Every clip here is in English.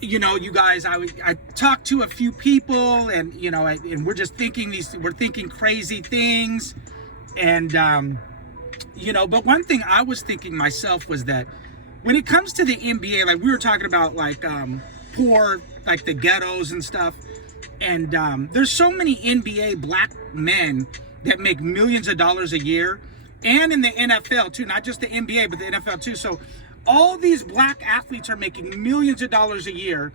You guys, I talked to a few people, and and we're just thinking crazy things, and but one thing I was thinking myself was that when it comes to the NBA, like we were talking about, like poor, like the ghettos and stuff, and there's so many NBA black men that make millions of dollars a year, and in the NFL too, not just the NBA but the NFL too. So all these black athletes are making millions of dollars a year,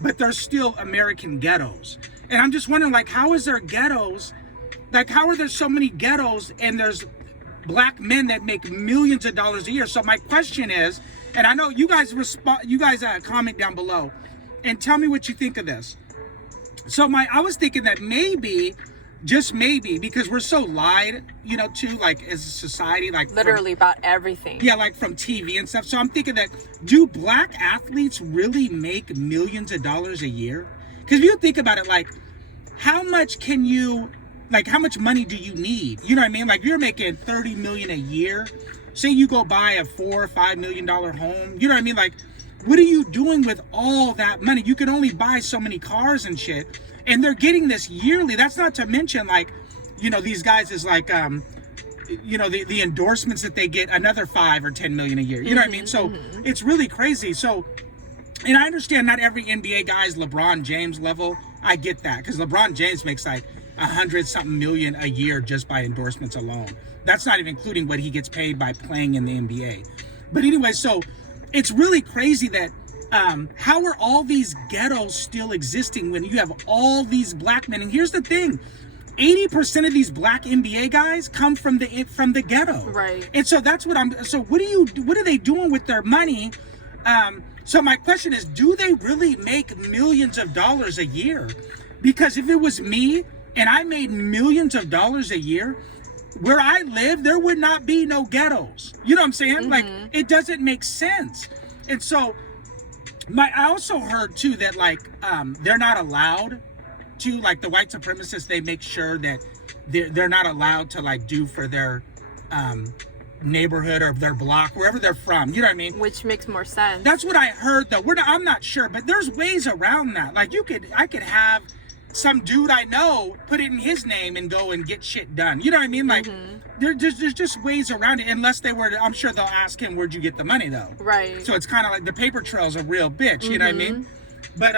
but they're still American ghettos. And I'm just wondering, like, how is there ghettos? Like, how are there so many ghettos and there's black men that make millions of dollars a year? So my question is, and I know you guys comment down below and tell me what you think of this. So I was thinking that maybe, just maybe, because we're so lied, to, like, as a society, like literally about everything. Yeah, like from TV and stuff. So I'm thinking that, do black athletes really make millions of dollars a year? Because if you think about it, like, how much money do you need? You know what I mean? Like, you're making $30 million a year. Say you go buy a $4 or $5 million home. You know what I mean? Like, what are you doing with all that money? You can only buy so many cars and shit. And they're getting this yearly. That's not to mention, like, these guys is like, the endorsements that they get, another 5 or 10 million a year. You know what I mean? So it's really crazy. So, and I understand not every NBA guy is LeBron James level. I get that, because LeBron James makes like 100-something million a year just by endorsements alone. That's not even including what he gets paid by playing in the NBA. But anyway, so it's really crazy that how are all these ghettos still existing when you have all these black men? And here's the thing: 80% of these black NBA guys come from the ghetto. Right. And so that's what what are they doing with their money? So my question is, do they really make millions of dollars a year? Because if it was me and I made millions of dollars a year, where I live, there would not be no ghettos. You know what I'm saying? Like, it doesn't make sense. And so I also heard too that, like, they're not allowed to, like, the white supremacists, they make sure that they're not allowed to, like, do for their neighborhood or their block, wherever they're from. You know what I mean? Which makes more sense. That's what I heard, though. I'm not sure, but there's ways around that. Like, I could have some dude I know put it in his name and go and get shit done. You know what I mean? Like, there's just ways around it, unless they were I'm sure they'll ask him, where'd you get the money, though? Right. So it's kind of like the paper trail's a real bitch. You know what I mean? But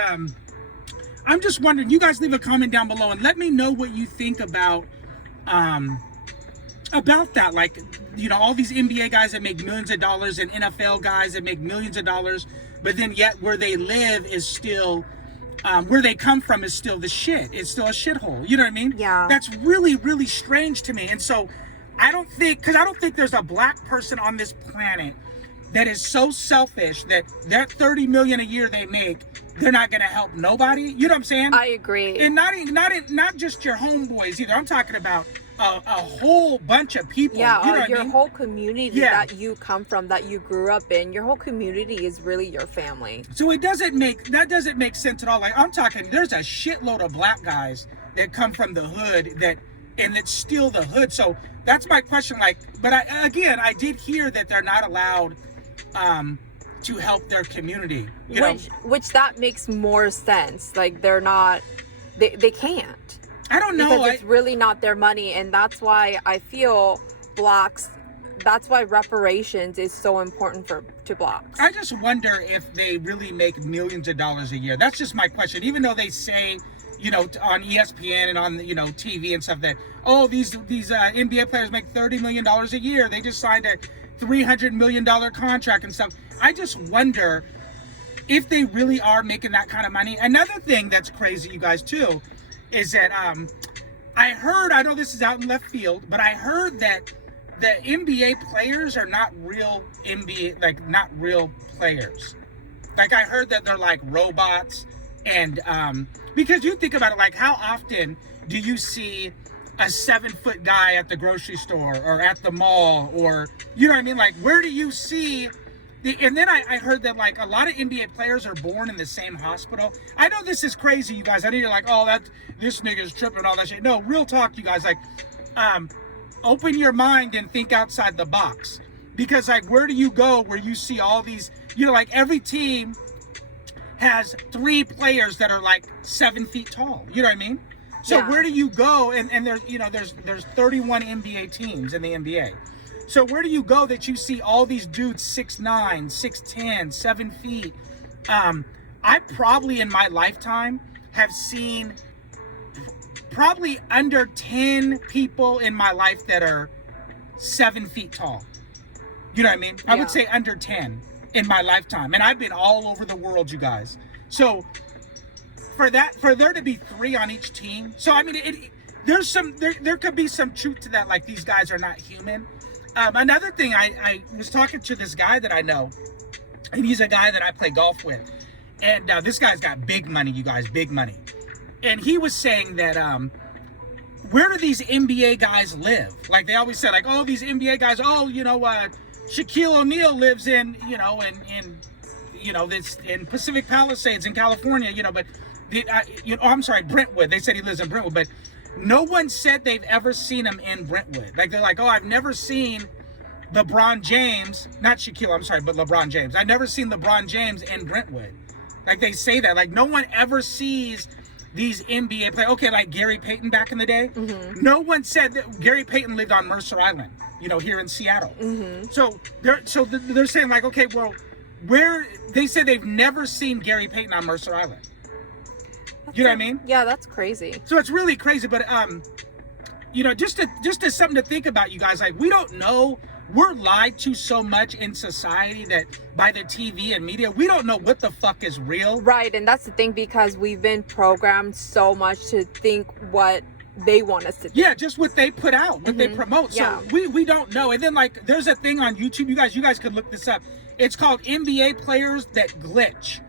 I'm just wondering, you guys leave a comment down below and let me know what you think about that. Like, all these NBA guys that make millions of dollars and NFL guys that make millions of dollars, but then yet where they live is still, where they come from is still the shit. It's still a shithole. You know what I mean? Yeah. That's really, really strange to me. And so I don't think there's a black person on this planet that is so selfish that 30 million a year they make, they're not going to help nobody. You know what I'm saying? I agree. And not just your homeboys either. I'm talking about a whole bunch of people. Yeah, you know what your I mean? whole community that you come from, that you grew up in, your whole community is really your family. So that doesn't make sense at all. Like, I'm talking, there's a shitload of black guys that come from the hood and it's still the hood. So that's my question. Like, but I did hear that they're not allowed to help their community. Which that makes more sense. Like, they're not, they can't. I don't know. Because it's really not their money, and that's why I feel that's why reparations is so important to blacks. I just wonder if they really make millions of dollars a year. That's just my question. Even though they say, on ESPN and on, TV and stuff that, these NBA players make $30 million a year. They just signed a $300 million contract and stuff. I just wonder if they really are making that kind of money. Another thing that's crazy, you guys, too, is that I know this is out in left field, but I heard that the NBA players are not real not real players. Like, I heard that they're like robots, and because you think about it, like, how often do you see a 7-foot guy at the grocery store or at the mall, or, you know what I mean? Like, where do you see and then I heard that, like, a lot of NBA players are born in the same hospital. I know this is crazy, you guys. I know you're like, this nigga's tripping and all that shit. No, real talk, you guys. Like, open your mind and think outside the box. Because, like, where do you go where you see all these, like, every team has 3 players that are like 7 feet tall. You know what I mean? So Yeah. where do you go? And there's, you know, there's 31 NBA teams in the NBA. So where do you go that you see all these dudes 6'9", 6'10", 7 feet? I probably in my lifetime have seen probably under 10 people in my life that are 7 feet tall. You know what I mean? I would say under 10 in my lifetime. And I've been all over the world, you guys. So for there to be 3 on each team. So I mean, there could be some truth to that. Like, these guys are not human. Another thing, I was talking to this guy that I know, and he's a guy that I play golf with. And this guy's got big money, you guys, big money. And he was saying that, where do these NBA guys live? Like, they always said, like, oh, these NBA guys, oh, you know, Shaquille O'Neal lives in, you know, this in Pacific Palisades in California, you know, but I'm sorry, Brentwood. They said he lives in Brentwood, but no one said they've ever seen him in Brentwood. Like, they're like, oh, I've never seen LeBron James, not Shaquille, I'm sorry, but LeBron James. I've never seen LeBron James in Brentwood. Like, they say that. Like, no one ever sees these NBA players. Okay, like Gary Payton back in the day. Mm-hmm. No one said that Gary Payton lived on Mercer Island, you know, here in Seattle. Mm-hmm. So they're saying, like, okay, well, where they said they've never seen Gary Payton on Mercer Island. You know what I mean? Yeah, that's crazy. So it's really crazy, but you know, just as something to think about, you guys. Like, we don't know. We're lied to so much in society that by the TV and media, we don't know what the fuck is real. Right, and that's the thing, because we've been programmed so much to think what they want us to think. Yeah, just what they put out, what they promote. So we don't know. And then, like, there's a thing on YouTube. You guys could look this up. It's called NBA Players That Glitch.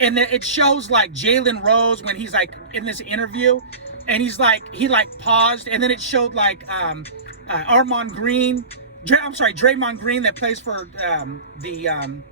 And it shows, like, Jalen Rose when he's, like, in this interview. And he's, like, he, like, paused. And then it showed, like, Draymond Green that plays for the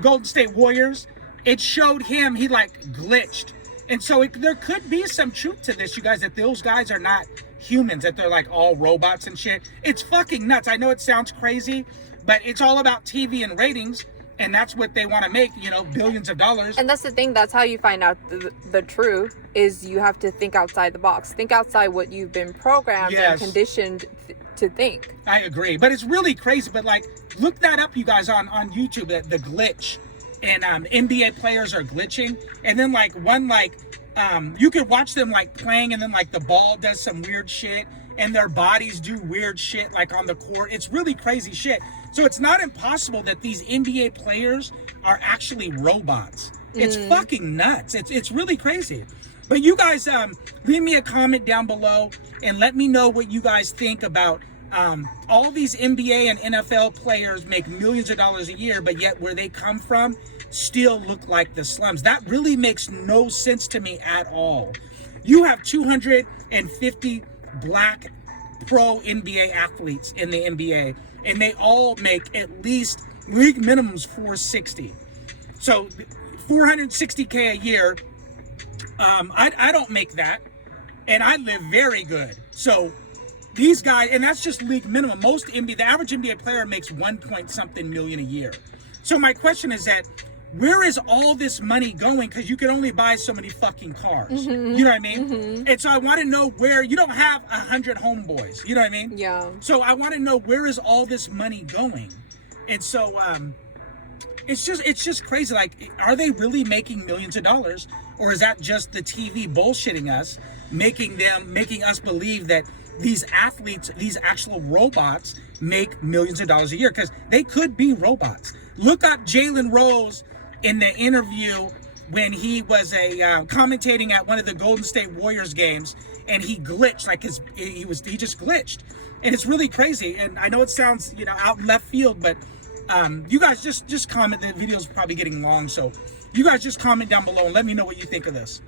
Golden State Warriors. It showed him, he, like, glitched. And so there could be some truth to this, you guys, that those guys are not humans, that they're, like, all robots and shit. It's fucking nuts. I know it sounds crazy, but it's all about TV and ratings. And that's what they want to make, you know, billions of dollars. And that's the thing. That's how you find out the truth, is you have to think outside the box. Think outside what you've been programmed and conditioned to think. I agree. But it's really crazy. But, like, look that up, you guys, on YouTube, the glitch. And NBA players are glitching. And then, like, you could watch them, like, playing, and then, like, the ball does some weird shit. And their bodies do weird shit, like, on the court. It's really crazy shit. So it's not impossible that these NBA players are actually robots. It's fucking nuts. It's really crazy. But you guys, leave me a comment down below and let me know what you guys think about all these NBA and NFL players make millions of dollars a year, but yet where they come from still look like the slums. That really makes no sense to me at all. You have 250 black pro NBA athletes in the NBA, and they all make at least league minimums $460. So $460K a year. I don't make that, and I live very good. So these guys, and that's just league minimum. The average NBA player makes 1-point-something million a year. So my question is that, where is all this money going? Because you can only buy so many fucking cars. You know what I mean? And so I want to know where. You don't have 100 homeboys. You know what I mean? Yeah. So I want to know, where is all this money going? And so it's just crazy. Like, are they really making millions of dollars, or is that just the TV bullshitting us, making us believe that these athletes, these actual robots, make millions of dollars a year? Because they could be robots. Look up Jalen Rose in the interview when he was commentating at one of the Golden State Warriors games, and he glitched, like he just glitched, and it's really crazy. And I know it sounds, you know, out in left field, but you guys just comment. The video's probably getting long, so you guys just comment down below and let me know what you think of this.